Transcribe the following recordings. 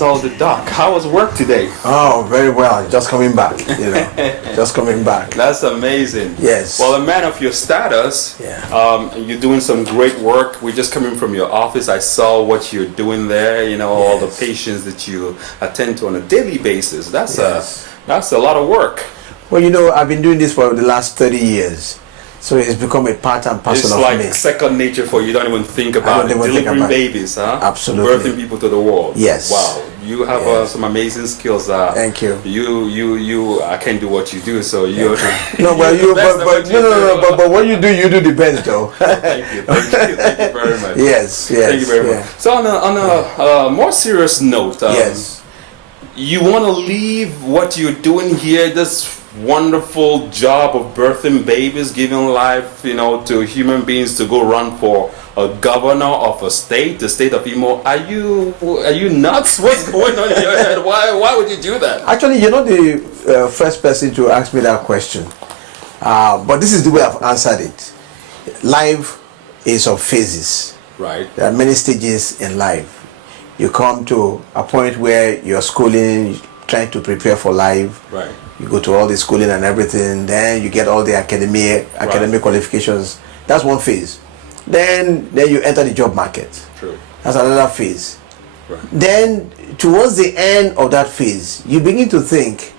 saw the doc. How was work today? Oh, very well. Just coming back, just coming back. That's amazing. Yes. Well, a man of your status, you're doing some great work. We're just coming from your office. I saw what you're doing there. All the patients that you attend to on a daily basis. That's a lot of work. Well, I've been doing this for the last 30 years. So it's become a part and parcel of me. It's like second nature for you. You don't even think about it. Delivering babies, huh? Absolutely. Birthing people to the world. Yes. Wow. You have some amazing skills. Thank you. I can't do what you do, so you. No, but what you do the best, though. Thank you very much. Yes. Thank you very much. So on a more serious note, you want to leave what you're doing here, this wonderful job of birthing babies, giving life, to human beings, to go run for a governor of a state, the state of Imo. Are you nuts? What's going on in your head? Why would you do that? Actually, you're not the first person to ask me that question. But this is the way I've answered it. Life is of phases. Right. There are many stages in life. You come to a point where you're schooling, trying to prepare for life. Right. You go to all the schooling and everything, then you get all the academic qualifications. That's one phase. Then you enter the job market. True. That's another phase. Right. Then towards the end of that phase, you begin to think,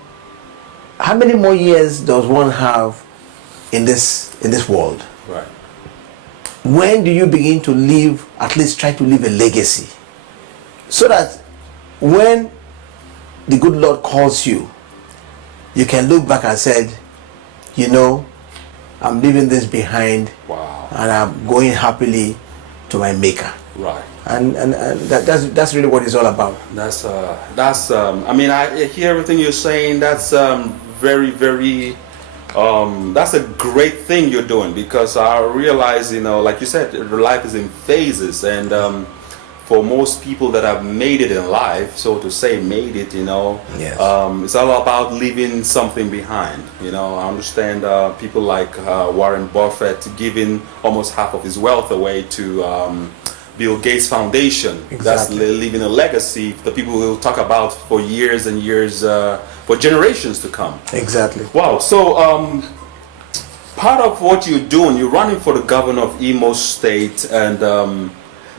how many more years does one have in this world? Right. When do you begin to live, at least try to leave a legacy? So that when the good Lord calls you, you can look back and said, I'm leaving this behind. Wow. And I'm going happily to my Maker. Right. And that's really what it's all about. I hear everything you're saying. That's very, very that's a great thing you're doing, because I realize, like you said, life is in phases, and for most people that have made it in life, so to say, Yes. It's all about leaving something behind. I understand people like Warren Buffett giving almost half of his wealth away to Bill Gates Foundation. Exactly. That's leaving a legacy the people will talk about for years and years, for generations to come. Exactly. Wow. So part of what you're doing, you're running for the governor of Imo State, and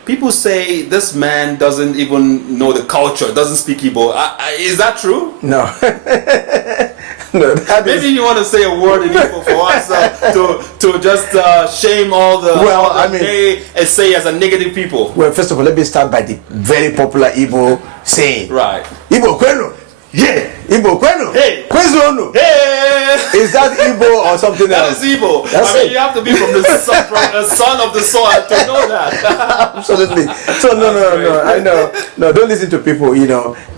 people say this man doesn't even know the culture, doesn't speak Igbo. Is that true? No. No. Maybe you want to say a word in Igbo for us to just shame all the they say as a negative people. Well, first of all, let me start by the very popular Igbo saying. Right. Igbo kwenu. Yeah. Igbo kwenu. Hey. Kwezonu. Hey. Is that Igbo or something else? That is Igbo. You have to be from the son of the soil to know that. Absolutely. So no. I know. No, don't listen to people.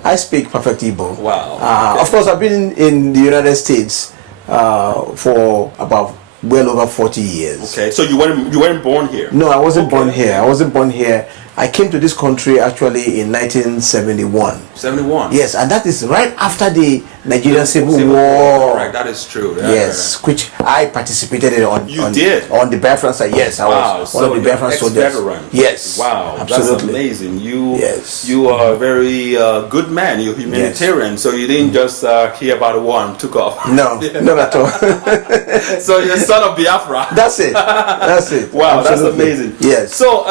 I speak perfect Igbo. Wow. Of course, I've been in the United States for about well over 40 years. Okay. So you weren't born here? No, I wasn't born here. I wasn't born here. I came to this country actually in 1971. 71? Yes, and that is right after the Nigerian Civil War. Right, that is true. Yes, which I participated in on the Biafran side. Yes, I was one of the Biafran soldiers. Yes. Wow, absolutely. That's amazing. You are a very good man. You're humanitarian, so you didn't just hear about the war and took off. No, not at all. So you're son of Biafra. That's it. That's it. Wow, absolutely. That's amazing. Yes. So,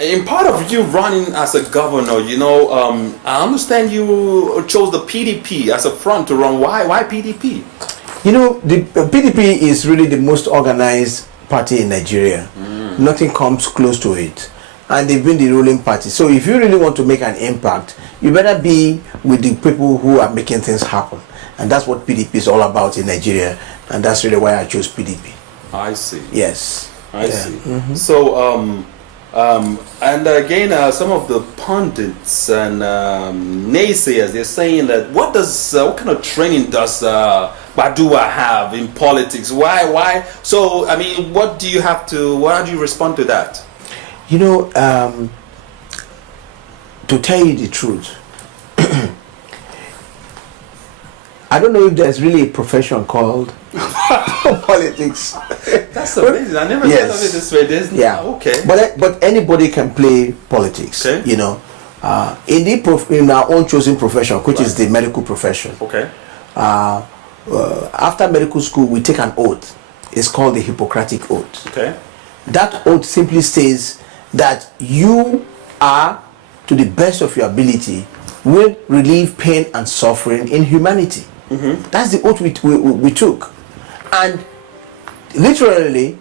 in part of you running as a governor, I understand you chose the PDP as a front to run. Why PDP? The PDP is really the most organized party in Nigeria. Nothing comes close to it. And they've been the ruling party. So if you really want to make an impact, you better be with the people who are making things happen. And that's what PDP is all about in Nigeria. And that's really why I chose PDP. I see. Yes. I see. Mm-hmm. So, and again, some of the pundits and naysayers, they're saying that what kind of training does Kpaduwa have in politics? Why? So, what do you respond to that? To tell you the truth, I don't know if there's really a profession called politics. That's amazing. I never thought of it this way. Okay. But anybody can play politics. Okay. in our own chosen profession, which is the medical profession. Okay. After medical school, we take an oath. It's called the Hippocratic Oath. Okay. That oath simply says that you are, to the best of your ability, will relieve pain and suffering in humanity. That's the oath we took. And literally,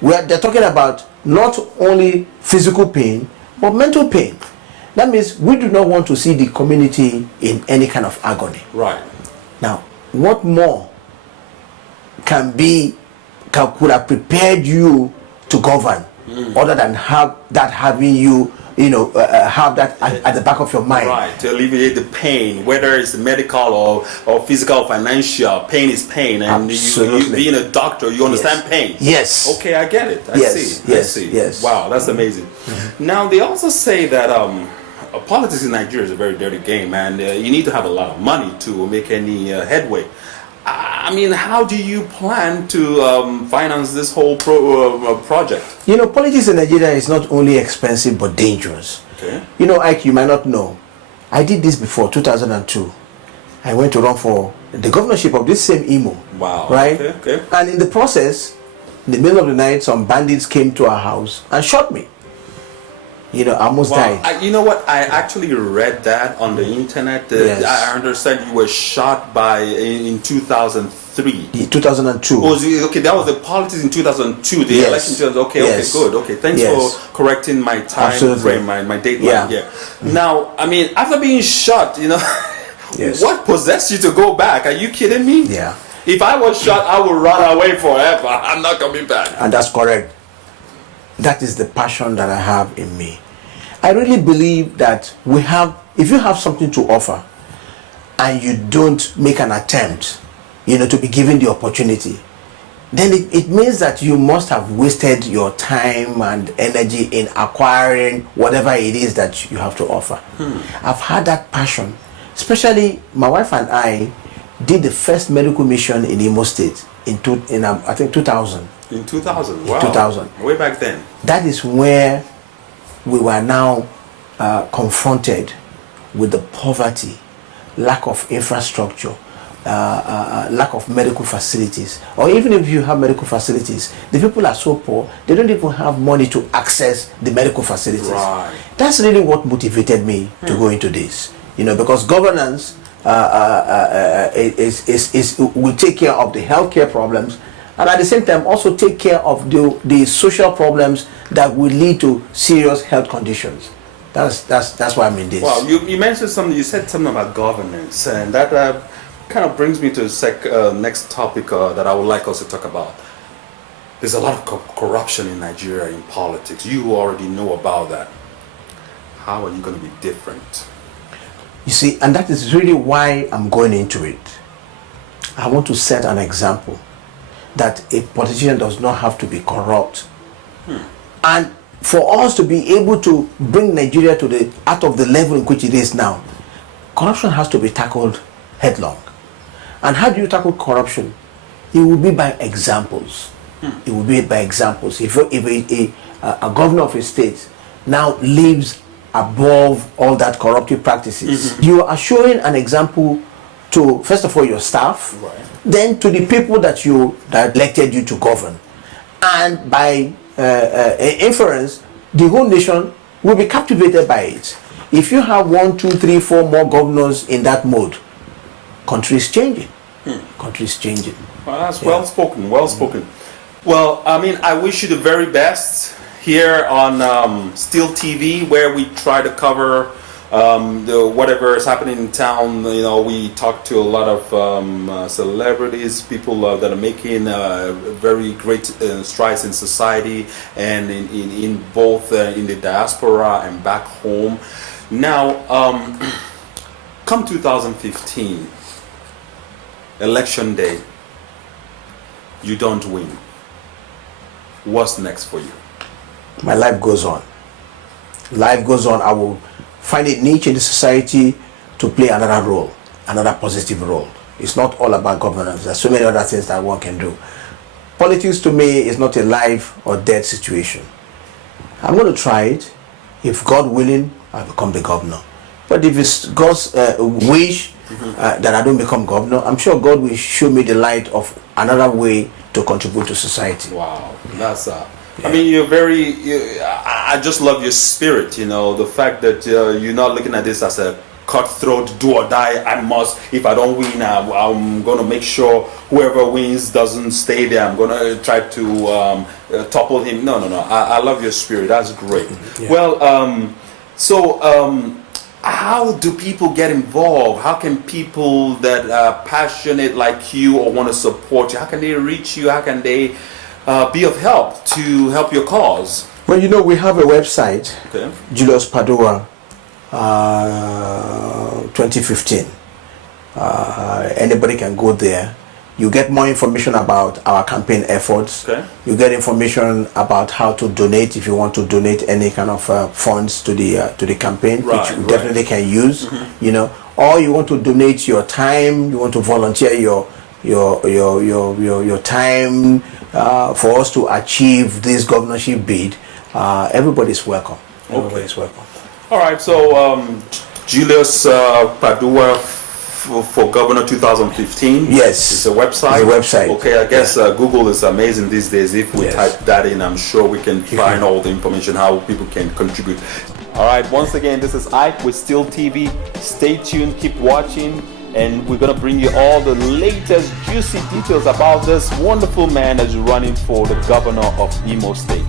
they're talking about not only physical pain, but mental pain. That means we do not want to see the community in any kind of agony. Right. Now, what more could have prepared you to govern, other than having you have that at the back of your mind? Right, to alleviate the pain, whether it's medical or physical, financial. Pain is pain, and you being a doctor, you understand pain. Yes. Okay, I get it. I see. Yes. Wow, that's amazing. Now, they also say that politics in Nigeria is a very dirty game, and you need to have a lot of money to make any headway. I mean, how do you plan to finance this whole project? Politics in Nigeria is not only expensive but dangerous. Okay. Ike, you might not know, I did this before, 2002. I went to run for the governorship of this same Imo. Wow. Right? Okay. And in the process, in the middle of the night, some bandits came to our house and shot me. I almost died. You know what? I actually read that on the internet. Yes. I understand you were shot in 2003. 2002. Okay, that was the politics in 2002. The election. Okay, good. Okay, thanks for correcting my time frame, my date line here. Now, I mean, after being shot, what possessed you to go back? Are you kidding me? Yeah. If I was shot, I would run away forever. I'm not coming back. And that's correct. That is the passion that I have in me. I really believe that if you have something to offer and you don't make an attempt, to be given the opportunity, then it means that you must have wasted your time and energy in acquiring whatever it is that you have to offer. I've had that passion. Especially my wife and I did the first medical mission in Imo State in I think 2000. In 2000, wow. 2000. Way back then. That is where we were now confronted with the poverty, lack of infrastructure, lack of medical facilities. Or even if you have medical facilities, the people are so poor, they don't even have money to access the medical facilities. Right. That's really what motivated me to go into this. Because governance will take care of the healthcare problems, and at the same time also take care of the social problems that will lead to serious health conditions. That's why I'm in this. Well, you mentioned something. You said something about governance, and that kind of brings me to the next topic that I would like us to talk about. There's a lot of corruption in Nigeria in politics. You already know about that. How are you going to be different? You see, and that is really why I'm going into it. I want to set an example that a politician does not have to be corrupt. And for us to be able to bring Nigeria out of the level in which it is now, corruption has to be tackled headlong. And how do you tackle corruption? It will be by examples. It will be by examples. If a governor of a state now lives above all that corruptive practices, you are showing an example to, first of all, your staff, then to the people that elected you to govern, and by inference, the whole nation will be captivated by it. If you have 1, 2, 3, 4 more governors in that mode, country is changing. Country is changing. Well, that's well spoken. Well spoken. Well, I mean, I wish you the very best here on STeeLE TV, where we try to cover whatever is happening in town. We talk to a lot of celebrities, people that are making very great strides in society, and in both in the diaspora and back home. Now, come 2015, election day, you don't win. What's next for you? My life goes on. Life goes on. I will find a niche in the society to play another role, another positive role. It's not all about governance. There's so many other things that one can do. Politics to me is not a life or death situation. I'm going to try it. If God willing, I become the governor. But if it's God's wish that I don't become governor, I'm sure God will show me the light of another way to contribute to society. Wow, that's I mean, you're very. I just love your spirit. You know, the fact that you're not looking at this as a cutthroat, do or die. I must. If I don't win, I'm gonna make sure whoever wins doesn't stay there. I'm gonna try to topple him. No. I love your spirit. That's great. Yeah. Well, how do people get involved? How can people that are passionate like you or want to support you, how can they reach you? How can they be of help to help your cause? Well, you know, we have a website, okay. Julius Kpaduwa 2015. Anybody can go there. You get more information about our campaign efforts. Okay. You get information about how to donate if you want to donate any kind of funds to the campaign, right, which you definitely can use. You know, or you want to donate your time. You want to volunteer your time for us to achieve this governorship bid. Everybody's welcome. Everybody's welcome. All right. So Julius Kpaduwa for Governor 2015. Yes, it's a website. It's a website. Okay, I guess Google is amazing these days. If we yes. type that in, I'm sure we can find all the information how people can contribute. All right. Once again, this is Ike with STeeLE TV. Stay tuned. Keep watching. And we're going to bring you all the latest juicy details about this wonderful man that's running for the governor of Imo State.